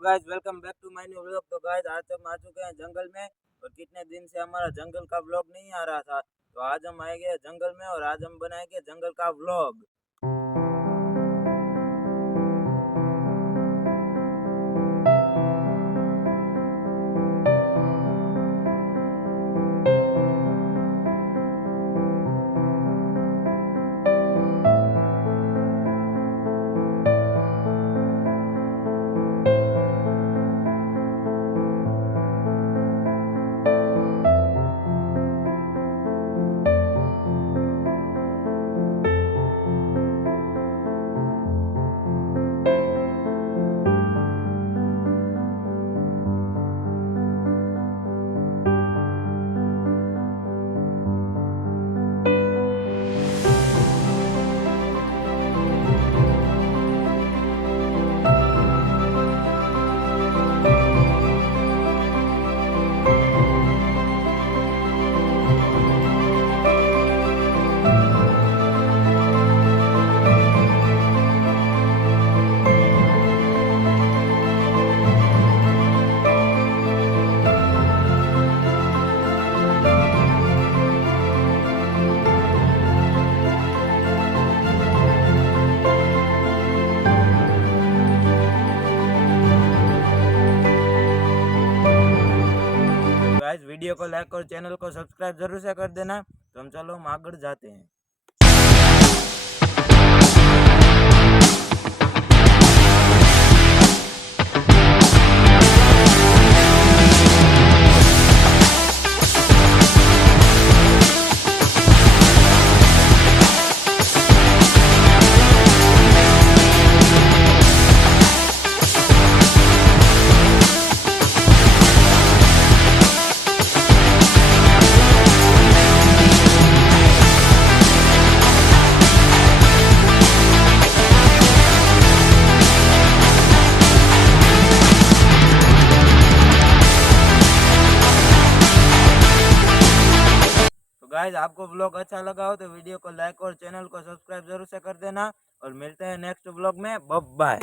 Guys welcome back to my new vlog. तो guys आज हम आ चुके हैं जंगल में और कितने दिन से हमारा जंगल का व्लॉग नहीं आ रहा था, तो आज हम आए गए जंगल में और आज हम बनाएंगे जंगल का व्लॉग। गाइस वीडियो को लाइक और चैनल को सब्सक्राइब जरूर से कर देना। तो हम चलो हम आगे जाते हैं। गाइस आपको ब्लॉग अच्छा लगा हो तो वीडियो को लाइक और चैनल को सब्सक्राइब जरूर से कर देना और मिलते हैं नेक्स्ट ब्लॉग में। बाय।